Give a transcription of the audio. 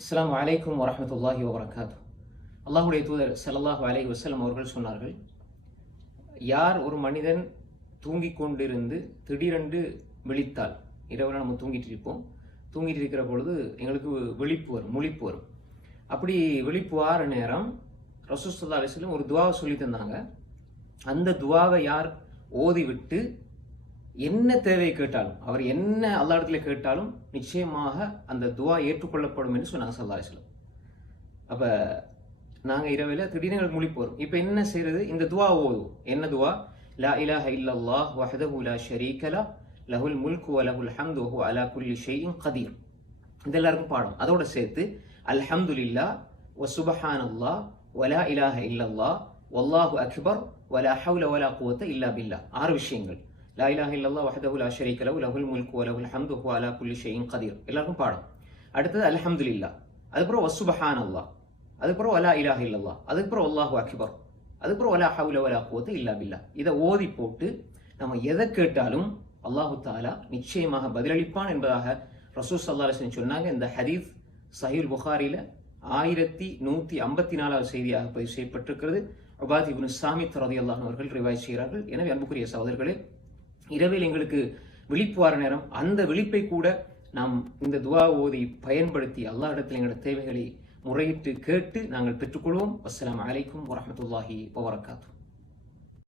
அஸ்ஸலாமு அலைக்கும் வரஹ்மத்துல்லாஹி வபரகாத்து. அல்லாஹுடைய தூதர் ஸல்லல்லாஹு அலைஹி வஸல்லம் அவர்கள் சொன்னார்கள், யார் ஒரு மனிதன் தூங்கிக் கொண்டிருந்து திடீரென்று விழித்தால், இரவில் நம்ம தூங்கிட்டு இருப்போம், தூங்கிட்டு இருக்கிற பொழுது எங்களுக்கு முழிப்பு வரும். அப்படி விழிப்பு வார நேரம் ரசூல் ஸல்லல்லாஹு அலைஹி வஸல்லம் ஒரு துவாவை சொல்லி தந்தாங்க. அந்த துவாவை யார் ஓதிவிட்டு என்ன தேவை கேட்டாலும், அவர் என்ன அல்லா இடத்துல கேட்டாலும் நிச்சயமாக அந்த துவா ஏற்றுக்கொள்ளப்படும் என்று சொன்னாங்க ஸல்லல்லாஹு அலைஹி வஸல்லம். அப்ப நாங்க இரவில் திடீர்னு எங்களுக்கு முழிப்பு வரும். இப்ப என்ன செய்யறது? இந்த துவா ஓதுவோம். என்ன துவா? லா இலாஹ இல்லல்லாஹ் வஹ்தஹு லா ஷரீக லஹ் லஹுல் முல்கு வ லஹுல் ஹம்து வஹுவ அலா குல்லி ஷைஇன் கதீர். இது எல்லாருக்கும் பாடம். அதோட சேர்த்து அல்ஹம்துலில்லாஹ் வ சுப்ஹானல்லாஹ் வ லா இலாஹ இல்லல்லாஹ் வல்லாஹு அக்பர் வ லா ஹவ்ல வ லா குவத்த இல்லா பில்லாஹ். 6 விஷயங்கள். லா இலாஹ இல்லல்லாஹ் வஹ்தஹு லா ஷரீக லஹு லஹுல் முல்கு வ லஹுல் ஹம்து வஹுவ அலா குல்லி ஷைஇன் கதீர். எல்லாருக்கும் பாடம். அடுத்தது அல்ஹம்துலில்லாஹ், அதுக்கப்புறம் வ சுப்ஹானல்லாஹ், அதுக்கப்புறம் வலா இலாஹ இல்லல்லாஹ், அதுக்கப்புறம் அல்லாஹு அக்பர், அதுக்கப்புறம் வலா ஹவ்ல வலா குவத்த இல்லா பில்லாஹ். இதை ஓதி போட்டு நம்ம எதை கேட்டாலும் அல்லாஹு தஆலா நிச்சயமாக பதிலளிப்பான் என்பதாக ரசூல் ஸல்லல்லாஹு அலைஹி வஸல்லம் சொன்னாங்க. இந்த ஹதீஸ் சஹீஹுல் புகாரில 1154வது செய்தியாக பதிவு செய்யப்பட்டிருக்கிறது. உபாத் இப்னு ஸாமித் ரலியல்லாஹு அன்ஹு அவர்கள் ரிவாயத் செய்கிறார்கள். எனவே அன்புக்குரிய சகோதரர்களே, இரவில் எங்களுக்கு விழிப்பு வர நேரம், அந்த விழிப்பை கூட நாம் இந்த துவா ஓதி பயன்படுத்தி அல்லாஹ் இடத்தில் எங்களுடைய தேவைகளை முறையிட்டு கேட்டு நாங்கள் பெற்றுக்கொள்வோம். அஸ்ஸலாமு அலைக்கும் வரஹ்மத்துல்லாஹி வபரகாத்துஹு.